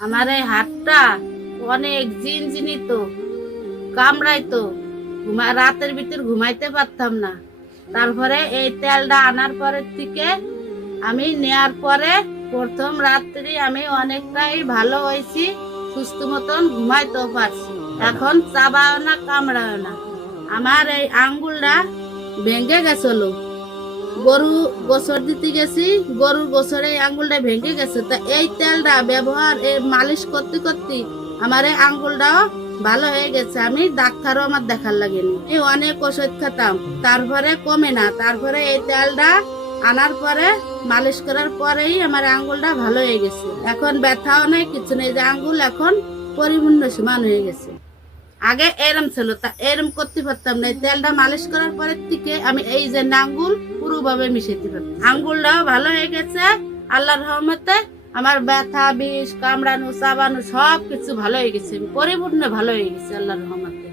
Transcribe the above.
আমার এই হাতটা অনেক জিনজিনিত, কামড়াইতো, রাতের ভিতর ঘুমাইতে পারতাম না। তারপরে এই তেলটা আনার পরের থেকে আমি নেয়ার পরে প্রথম রাত্রি আমি অনেকটাই ভালো হয়েছি, সুস্থ মতন ঘুমাইতেও পারছি। এখন চাবাও না, কামড়াও না। আমার এই আঙ্গুলটা ভেঙে গেছিল, গরু গোসর দিতে গেছি, গরুর গোসরে এই আঙ্গুলটা ভেঙে গেছে। তা এই তেলটা ব্যবহার মালিশ করতে করতে আমার এই আঙ্গুলটাও ভালো হয়ে গেছে। আমি ডাক্তারও আমার দেখার লাগেনি, আমি অনেক ওষুধ খেতাম, তারপরে কমে না। তারপরে এই তেলটা আনার পরে মালিশ করার পরেই আমার আঙ্গুলটা ভালো হয়ে গেছে। এখন ব্যথাও নেই, কিছু নেই, যে আঙ্গুল এখন পরিপূর্ণ সমান হয়ে গেছে। আগে এরম ছিল, তা এরম করতে পারতাম না। এই তেলটা মালিশ করার পরের থেকে আমি এই যে আঙ্গুল পুরোভাবে মিশাইতে পারতাম। আঙ্গুলটাও ভালো হয়ে গেছে আল্লাহর রহমতে। আমার ব্যথা, বিষ, কামড়ানো, চাবানো সব কিছু ভালো হয়ে গেছে, পরিপূর্ণ ভালো হয়ে গেছে আল্লাহর রহমতে।